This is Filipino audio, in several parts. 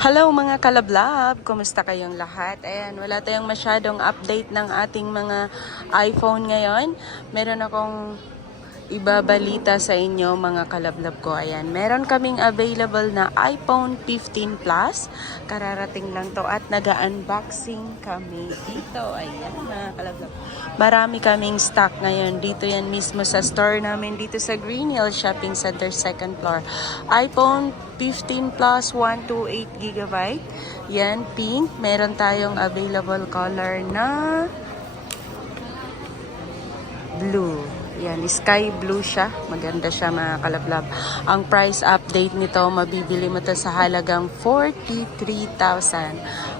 Hello mga kalablab! Kumusta kayong lahat? Ayan, wala tayong masyadong update ng ating mga iPhone ngayon. Meron akong ibabalita sa inyo mga kalablab ko. Ayan, meron kaming available na iPhone 15 Plus. Kararating lang to at nag-unboxing kami dito. Ayan mga kalablab. Marami kaming stock ngayon. Dito yan mismo sa store namin dito sa Green Hill Shopping Center, second floor. iPhone 15 Plus 128GB. Yan, pink. Meron tayong available color na blue. Yan, sky blue siya. Maganda siya mga kalablab. Ang price update nito, mabibili mo to sa halagang 43,000.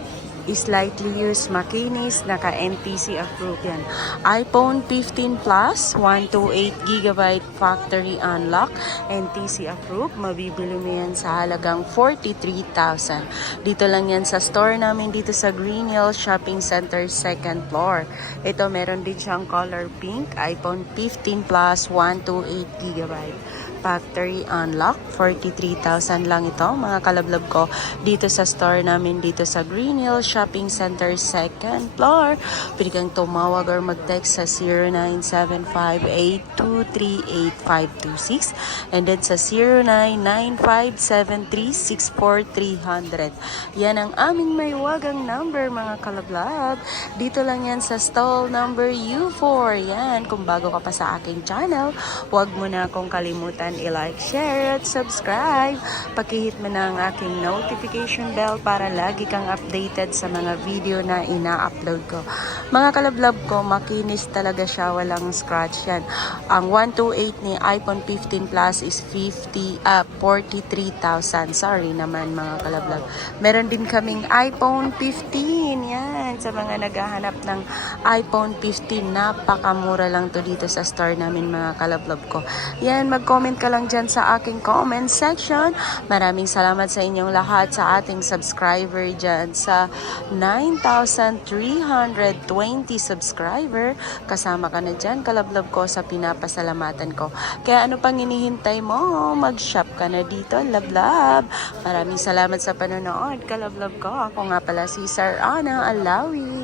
Slightly used, makinis, naka NTC approved yan. iPhone 15 Plus, 128GB factory unlock, NTC approved. Mabibili mo yan sa halagang 43,000. Dito lang yan sa store namin dito sa Green Hill Shopping Center, second floor. Ito meron din siyang color pink, iPhone 15 Plus, 128GB. Factory unlock, 43,000 lang ito mga kalablab ko dito sa store namin dito sa Green Hill Shopping Center, second floor. Pwede kang tumawag or mag-text sa 0975-823-8526 and then sa 0995-7364300. Yan ang aming may wagang number mga kalablab. Dito lang yan sa stall number U4. Yan, kung bago ka pa sa aking channel, huwag mo na akong kalimutan i-like, share, at subscribe. Pakihit mo na ang aking notification bell para lagi kang updated sa mga video na ina-upload ko. Mga kalablab ko, makinis talaga siya, walang scratch yan. Ang 128 ni iPhone 15 Plus is 43,000. Sorry naman mga kalablab. Meron din kaming iPhone 15. Yan, sa mga naghahanap ng iPhone 15, napakamura lang to dito sa store namin mga kalablab ko. Yan, mag-comment ka lang dyan sa aking comment section. Maraming salamat sa inyong lahat, sa ating subscriber dyan sa 9,320 subscriber. Kasama ka na dyan, kalablab ko, sa pinapasalamatan ko. Kaya ano pang hinihintay mo? Mag-shop ka na dito, lablab. Maraming salamat sa panonood, kalablab ko. Ako nga pala si Sir Ana Alawi.